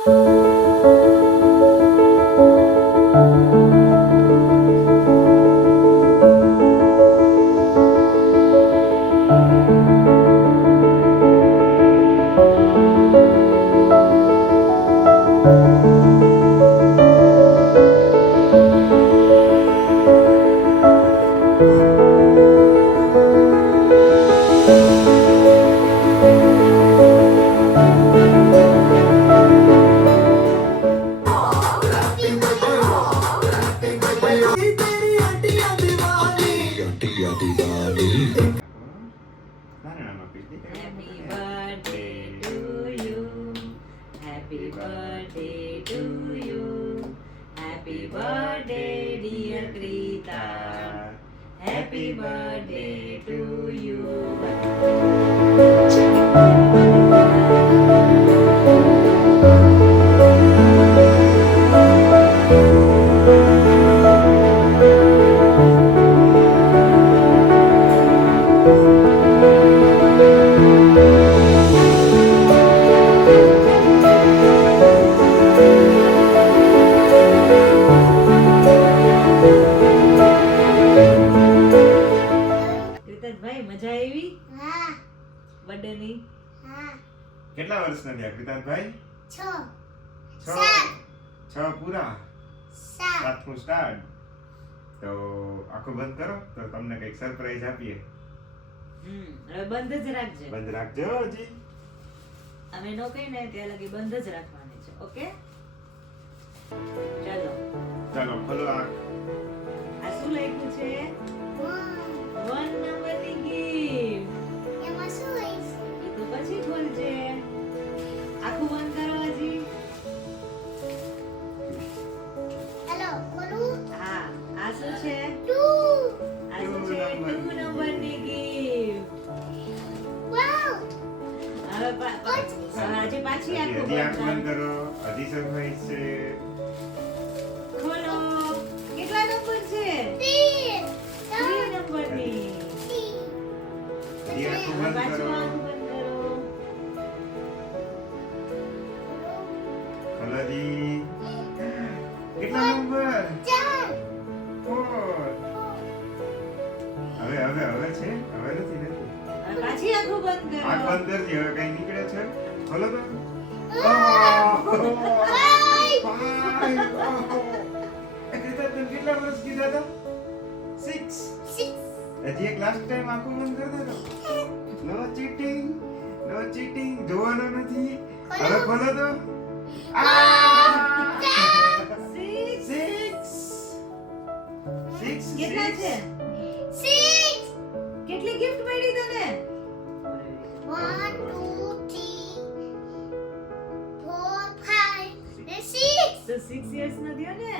Happy birthday to you. ભાઈ મજા આવી? હા. બર્થડે ની? હા. કેટલા વર્ષના થયા કૃતાંતભાઈ? 6 પૂરા? 7 સ્ટાર્ટ. તો આખો બંધ કરો તો તમને કઈક સરપ્રાઈઝ આપીએ. હવે બંધ જ રાખજો. બંધ રાખજો જી. અમે નો કહીને ત્યાં લગી બંધ જ રાખવાની છે. ઓકે? ચાલો ખોલો આંખ. આ શું લખ્યું છે? 1 નંબરની ગિફ્ટ. એમાં શું હોય છે? એ તો પછી ખોલજે. આખું બંધ કરો હજી. હેલો ખોલું? હા. આ શું છે? 2. આ શું છે? 2 નંબરની ગિફ્ટ. વાવ. હવે હજી પાછી આખું બંધ કરો. હજી સરપ્રાઈઝ છે. ખોલો. કેટલા નંબર છે? 3 નંબરની. પાછું બંધ કરો. ખોલાજી. કેટલા નંબર? 4. હવે છે? હવે નથી. પાછી આખું બંધ કરો. આંખ બંધ કરજી. હવે કઈ નીકળે છે? ખોલો તો. કેટલા વર્ષ કીધા હતા? 6. હજી એક લાસ્ટ ટાઈમ આંખો બંધ કરી દેતો. નો ચીટિંગ જોવાનો નથી. હવે ખોલો તો. 6 કેટલા છે? 6. કેટલી ગિફ્ટ મળી તને? 1 2 3 4 5 6. તો 6 years નો થયો ને?